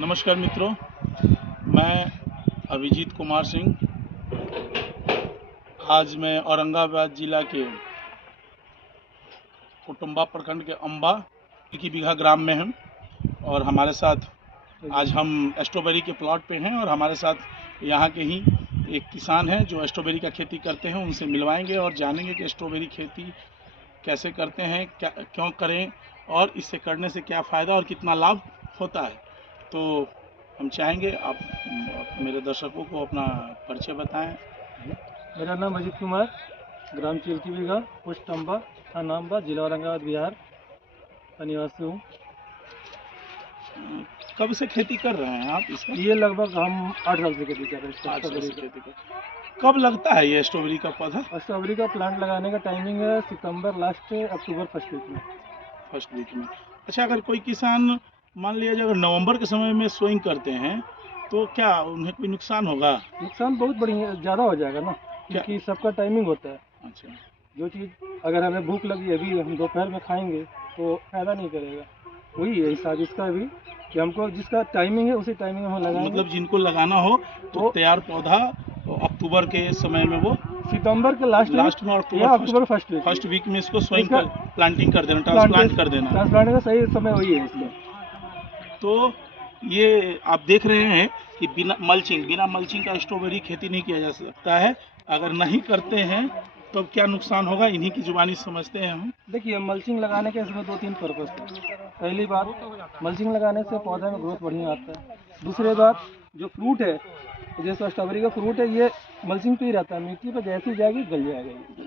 नमस्कार मित्रों, मैं अभिजीत कुमार सिंह। आज मैं औरंगाबाद जिला के कुटुंबा प्रखंड के अम्बा की बीघा ग्राम में हैं और हमारे साथ आज हम स्ट्रॉबेरी के प्लॉट पे हैं और हमारे साथ यहाँ के ही एक किसान हैं जो स्ट्रॉबेरी का खेती करते हैं। उनसे मिलवाएंगे और जानेंगे कि स्ट्रॉबेरी खेती कैसे करते हैं, क्या क्यों करें और इससे करने से क्या फ़ायदा और कितना लाभ होता है। तो हम चाहेंगे आप मेरे दर्शकों को अपना परिचय बताएं। मेरा नाम अजीत कुमार, ग्राम चिल्की बीघा, पोस्ट अम्बा, थाना अम्बा, जिला औरंगाबाद, बिहार का निवासी हूँ। कब से खेती कर रहे हैं आप इसका? ये लगभग हम 8 साल से खेती कर रहे हैं। 8 साल से खेती कर। कब लगता है ये स्ट्रॉबेरी का पौधा? स्ट्रॉबेरी का प्लांट लगाने का टाइमिंग है सितंबर लास्ट, अक्टूबर फर्स्ट वीक में। फर्स्ट वीक में। अच्छा, अगर कोई किसान मान लिया जाए अगर नवंबर के समय में सोइंग करते हैं तो क्या उन्हें कोई नुकसान होगा? नुकसान बहुत बढ़िया ज़्यादा हो जाएगा ना, क्योंकि सबका टाइमिंग होता है। अच्छा, जो चीज़ अगर हमें भूख लगी अभी हम दोपहर में खाएंगे तो फायदा नहीं करेगा। वही है हिसाब इसका भी कि हमको जिसका टाइमिंग है उसी टाइमिंग में हम लगाएंगे। मतलब जिनको लगाना हो तो तैयार पौधा अक्टूबर के समय में, वो सितंबर के लास्ट में अक्टूबर फर्स्ट वीक में इसको सोइंग प्लांटिंग कर देना, ट्रांसप्लांट कर देना। ट्रांसप्लांट का सही समय वही है इसमें। तो ये आप देख रहे हैं कि बिना मल्चिंग का स्ट्रॉबेरी खेती नहीं किया जा सकता है। अगर नहीं करते हैं तो क्या नुकसान होगा, इन्हीं की जुबानी समझते हैं हम। देखिए, मल्चिंग लगाने के इसमें 2-3 पर्पज़ है। पहली बात, मल्चिंग लगाने से पौधे में ग्रोथ बढ़िया आता है। दूसरी बात, जो फ्रूट है जैसे स्ट्रॉबेरी का फ्रूट है, ये मल्चिंग पे ही रहता है, मिट्टी पे जैसी जाएगी गल जाएगा।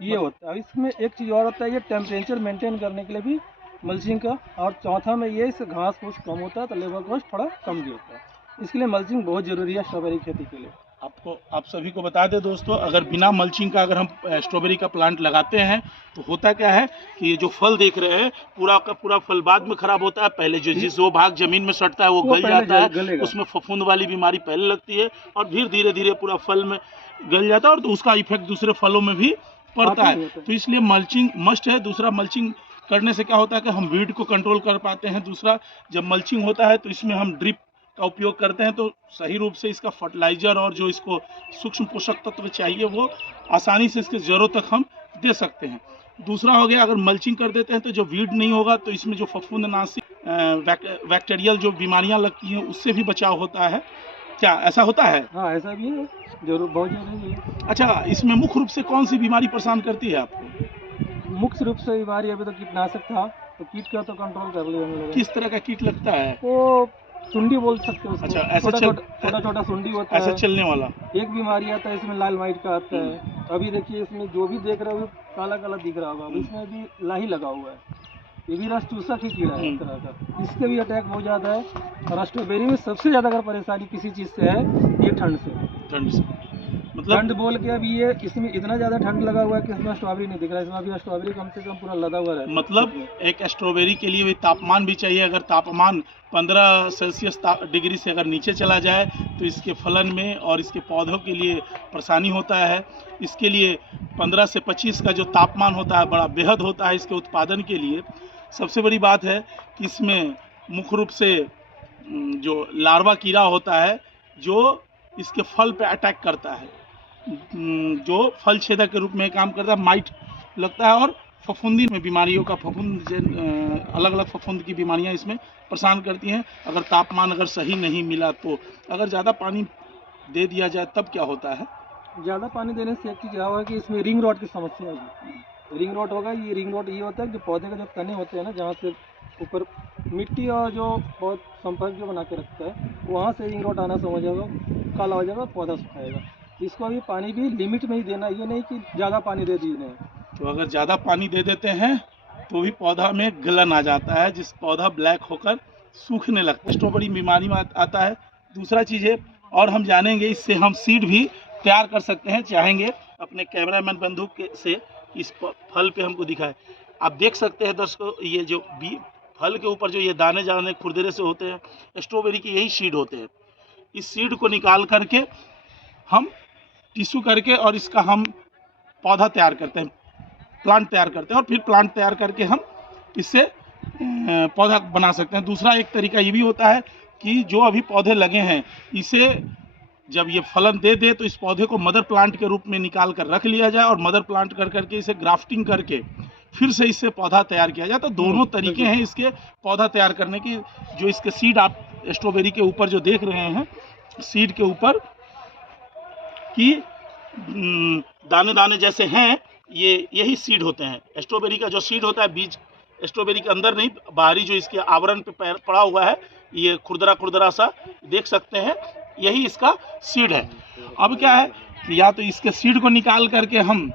ये होता है। अब इसमें एक चीज़ और होता है, ये टेम्परेचर मेंटेन करने के लिए भी मल्चिंग का। और चौथा में ये इससे घास फूस कम होता है तो लेबर कॉस्ट थोड़ा कम भी होता है। इसके लिए मल्चिंग बहुत ज़रूरी है स्ट्रॉबेरी खेती के लिए। आप सभी को बता दें दोस्तों, अगर बिना मल्चिंग का अगर हम स्ट्रॉबेरी का प्लांट लगाते हैं तो होता क्या है कि ये जो फल देख रहे हैं पूरा का पूरा फल बाद में खराब होता है। पहले जिस वो भाग जमीन में सटता है वो गल जाता है, उसमें फफूंद वाली बीमारी पहले लगती है और फिर धीरे धीरे पूरा फल में गल जाता है और तो उसका इफेक्ट दूसरे फलों में भी पड़ता है। तो इसलिए मल्चिंग मस्ट है। दूसरा, मल्चिंग करने से क्या होता है कि हम वीड को कंट्रोल कर पाते हैं। दूसरा, जब मल्चिंग होता है तो इसमें हम ड्रिप का उपयोग करते हैं तो सही रूप से इसका फर्टिलाइजर और जो इसको सूक्ष्म पोषक तत्व चाहिए वो आसानी से इसके जड़ों तक हम दे सकते हैं। दूसरा हो गया, अगर मल्चिंग कर देते हैं तो जो वीड नहीं होगा तो इसमें जो फफूंदनाशी बैक्टीरियल जो बीमारियां लगती हैं उससे भी बचाव होता है। क्या ऐसा होता है? हाँ, ऐसा भी है, जरूर, बहुत जरूरी है। अच्छा, इसमें मुख्य रूप से कौन सी बीमारी परेशान करती है आपको? मुख्य रूप से बीमारी अभी तो कीटनाशक था, तो कीट का तो कंट्रोल कर लिया हम लोग। किस तरह का कीट लगता है? वो सुंडी बोल सकते हो उसको। अच्छा, ऐसा छोटा सुंडी होता है, ऐसा चलने वाला एक बीमारी आता है इसमें, लाल माइट का आता है। अभी देखिए इसमें जो भी देख रहे हो काला काला दिख रहा होगा, इसमें भी लाही लगा हुआ है। ये भी रस चूसक ही कीड़ा है एक तरह का, इसके भी अटैक बहुत ज़्यादा है। और स्ट्रॉबेरी में सबसे ज़्यादा अगर परेशानी किसी चीज़ से है, ये ठंड से मतलब ठंड बोल के अभी ये इसमें इतना ज़्यादा ठंड लगा हुआ है कि इसमें स्ट्रॉबेरी नहीं दिख रहा है। इसमें अभी स्ट्रॉबेरी कम से कम पूरा लदा हुआ है। मतलब एक स्ट्रॉबेरी के लिए भी तापमान भी चाहिए। अगर तापमान 15 सेल्सियस डिग्री से अगर नीचे चला जाए तो इसके फलन में और इसके पौधों के लिए परेशानी होता है। इसके लिए 15 से 25 का जो तापमान होता है बड़ा बेहद होता है इसके उत्पादन के लिए। सबसे बड़ी बात है कि इसमें मुख्य रूप से जो लार्वा कीड़ा होता है जो इसके फल पे अटैक करता है, जो फल छेदक के रूप में काम करता है, माइट लगता है और फफूंदी में बीमारियों का अलग अलग फफूंद की बीमारियां इसमें परेशान करती हैं। अगर तापमान अगर सही नहीं मिला तो अगर ज़्यादा पानी दे दिया जाए तब क्या होता है? ज़्यादा पानी देने से एक चीज़ क्या होगा कि इसमें रिंग रॉट की समस्या होगी। रिंग रॉट होगा, ये रिंग रॉट ये होता है कि पौधे का जो तने होते हैं ना, जहाँ से ऊपर मिट्टी और जो बहुत संपर्क जो बना के रखता है वहाँ से रिंग रॉट आना समझ जाएगा, काला हो जाएगा, पौधा सुखाएगा। इसको अभी पानी भी लिमिट में ही देना, ये नहीं कि ज़्यादा पानी दे दीजिए। तो अगर ज़्यादा पानी दे देते हैं तो भी पौधा में गलन आ जाता है, जिस पौधा ब्लैक होकर सूखने लगता है, स्ट्रॉबेरी बीमारी में आता है। दूसरा चीज़ है और हम जानेंगे, इससे हम सीड भी तैयार कर सकते हैं। चाहेंगे अपने कैमरामैन बंधु से इस फल पे हमको दिखाए। आप देख सकते हैं दर्शकों, ये जो फल के ऊपर जो ये दाने जाने खुरदरे से होते हैं, स्ट्रॉबेरी के यही सीड होते हैं। इस सीड को निकाल करके हम टिश्यू करके और इसका हम पौधा तैयार करते हैं, प्लांट तैयार करते हैं और फिर प्लांट तैयार करके हम इससे पौधा बना सकते हैं। दूसरा एक तरीका ये भी होता है कि जो अभी पौधे लगे हैं, इसे जब ये फलन दे दे तो इस पौधे को मदर प्लांट के रूप में निकाल कर रख लिया जाए और मदर प्लांट कर करके इसे ग्राफ्टिंग करके फिर से इससे पौधा तैयार किया जाए। तो दोनों तरीके हैं इसके पौधा तैयार करने की। जो इसके सीड आप स्ट्रॉबेरी के ऊपर जो देख रहे हैं, सीड के ऊपर कि दाने दाने जैसे हैं, यही सीड होते हैं। स्ट्रॉबेरी का जो सीड होता है, बीज स्ट्रॉबेरी के अंदर नहीं, बाहरी जो इसके आवरण पे पड़ा हुआ है, ये खुरदरा खुरदरा सा देख सकते हैं, यही इसका सीड है। अब क्या है कि या तो इसके सीड को निकाल करके हम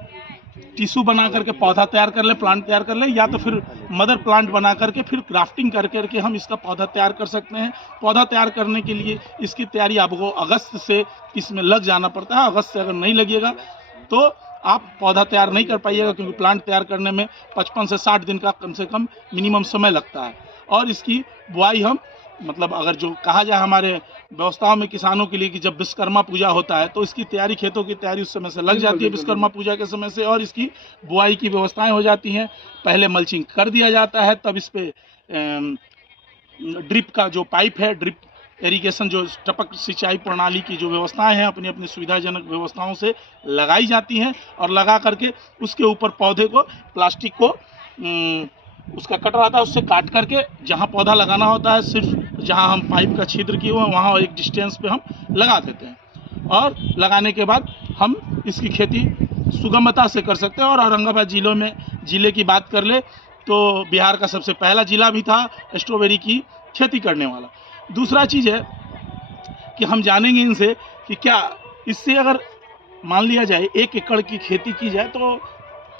टिश्यू बना करके पौधा तैयार कर ले, प्लांट तैयार कर ले, या तो फिर मदर प्लांट बना करके फिर ग्राफ्टिंग कर करके हम इसका पौधा तैयार कर सकते हैं। पौधा तैयार करने के लिए इसकी तैयारी आपको अगस्त से इसमें लग जाना पड़ता है। अगस्त से अगर नहीं लगेगा तो आप पौधा तैयार नहीं कर पाइएगा, क्योंकि प्लांट तैयार करने में 55 से 60 दिन का कम से कम मिनिमम समय लगता है। और इसकी बुआई हम मतलब अगर जो कहा जाए हमारे व्यवस्थाओं में किसानों के लिए कि जब विश्वकर्मा पूजा होता है तो इसकी तैयारी, खेतों की तैयारी उस समय से लग जाती है, विश्वकर्मा पूजा के समय से, और इसकी बुआई की व्यवस्थाएं हो जाती हैं। पहले मल्चिंग कर दिया जाता है, तब इस पे ड्रिप का जो पाइप है, ड्रिप इरिगेशन जो टपक सिंचाई प्रणाली की जो व्यवस्थाएं हैं, अपनी अपनी सुविधाजनक व्यवस्थाओं से लगाई जाती हैं, और लगा करके उसके ऊपर पौधे को, प्लास्टिक को उसका कट रहता है, उससे काट करके जहाँ पौधा लगाना होता है, सिर्फ जहाँ हम पाइप का छिद्र किए हुए हैं वहाँ एक डिस्टेंस पे हम लगा देते हैं। और लगाने के बाद हम इसकी खेती सुगमता से कर सकते हैं। और औरंगाबाद ज़िले की बात कर ले तो बिहार का सबसे पहला ज़िला भी था स्ट्रॉबेरी की खेती करने वाला। दूसरा चीज़ है कि हम जानेंगे इनसे कि क्या इससे अगर मान लिया जाए 1 एकड़ की खेती की जाए तो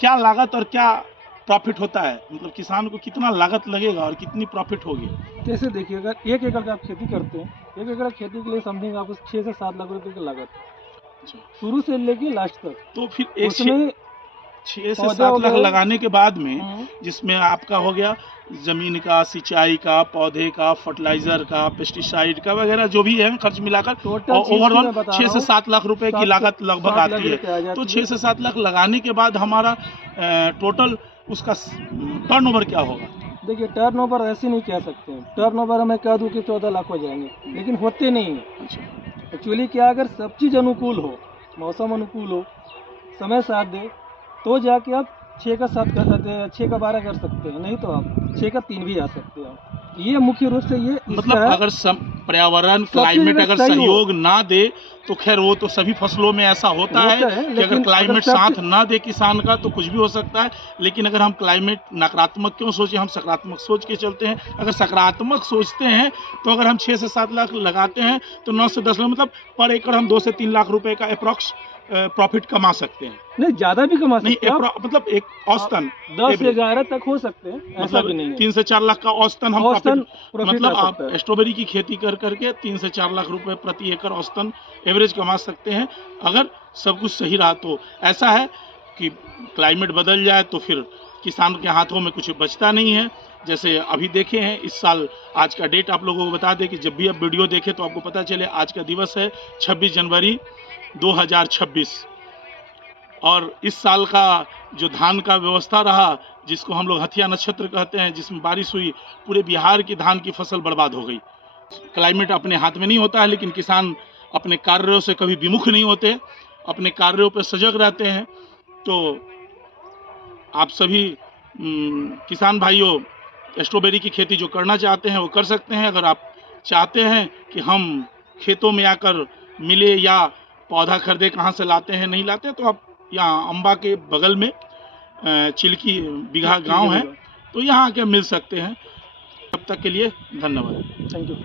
क्या लागत और क्या प्रॉफिट होता है, मतलब किसान को कितना लागत लगेगा और कितनी प्रॉफिट होगी। कैसे देखिए, अगर 1 एकड़ का आप खेती करते हैं, 1 एकड़ खेती के लिए समथिंग आपको 6 से 7 लाख रुपए की लागत है, शुरू से लेके लास्ट तक। तो फिर एक उसमें 6 से 7 लाख लगाने के बाद में, जिसमें आपका हो गया जमीन का, सिंचाई का, पौधे का, फर्टिलाइजर का, पेस्टिसाइड का वगैरह जो भी है खर्च मिलाकर ओवरऑल 6 से 7 लाख रुपए की लागत लगभग आती है। तो 6 से 7 लाख लगाने के बाद हमारा टोटल उसका टर्नओवर क्या होगा? देखिए, टर्नओवर ऐसे नहीं कह सकते हैं। टर्नओवर मैं कह दूं कि 14 लाख हो जाएंगे, लेकिन होते नहीं हैं। एक्चुअली क्या, अगर सब चीज़ अनुकूल हो, मौसम अनुकूल हो, समय साथ दे, तो जाके आप 6 का 7 कर सकते हैं, 6 का 12 कर सकते हैं, नहीं तो आप 6 का 3 भी आ सकते हैं। ये मुख्य रूप से ये मतलब अगर पर्यावरण, क्लाइमेट अगर सहयोग ना दे तो खैर वो तो सभी फसलों में ऐसा होता है कि अगर क्लाइमेट साथ ना दे किसान का तो कुछ भी हो सकता है। लेकिन अगर हम क्लाइमेट नकारात्मक क्यों सोचें, हम सकारात्मक सोच के चलते हैं। अगर सकारात्मक सोचते हैं तो अगर हम 6 से 7 लाख लगाते हैं तो 9 से 10 लाख, मतलब पर एकड़ हम 2 से 3 लाख रुपए का अप्रॉक्स प्रॉफिट कमा सकते हैं। नहीं, ज्यादा भी कमा सकते हैं, मतलब एक औसतन 10 से 11 तक हो सकते हैं, ऐसा भी नहीं है। 3 से 4 लाख का औसतन हम प्रॉफिट मतलब आप स्ट्रॉबेरी की खेती कर करके 3 से 4 लाख रुपए प्रति एकड़ औसतन एवरेज कमा सकते हैं, अगर सब कुछ सही रहा तो। ऐसा है कि क्लाइमेट बदल जाए तो फिर किसान के हाथों में कुछ बचता नहीं है। जैसे अभी देखे हैं इस साल, आज का डेट आप लोगों को बता दें कि जब भी आप वीडियो देखें तो आपको पता चले आज का दिवस है 26 जनवरी 2026। और इस साल का जो धान का व्यवस्था रहा, जिसको हम लोग हथिया नक्षत्र कहते हैं, जिसमें बारिश हुई, पूरे बिहार की धान की फसल बर्बाद हो गई। क्लाइमेट अपने हाथ में नहीं होता है, लेकिन किसान अपने कार्यों से कभी विमुख नहीं होते, अपने कार्यों पर सजग रहते हैं। तो आप सभी किसान भाइयों, स्ट्रॉबेरी की खेती जो करना चाहते हैं वो कर सकते हैं। अगर आप चाहते हैं कि हम खेतों में आकर मिले या पौधा खरीदे, कहाँ से लाते हैं नहीं लाते, तो आप यहाँ अम्बा के बगल में चिल्की बिघा गांव है, तो यहाँ आके मिल सकते हैं। तब तक के लिए धन्यवाद। Thank you.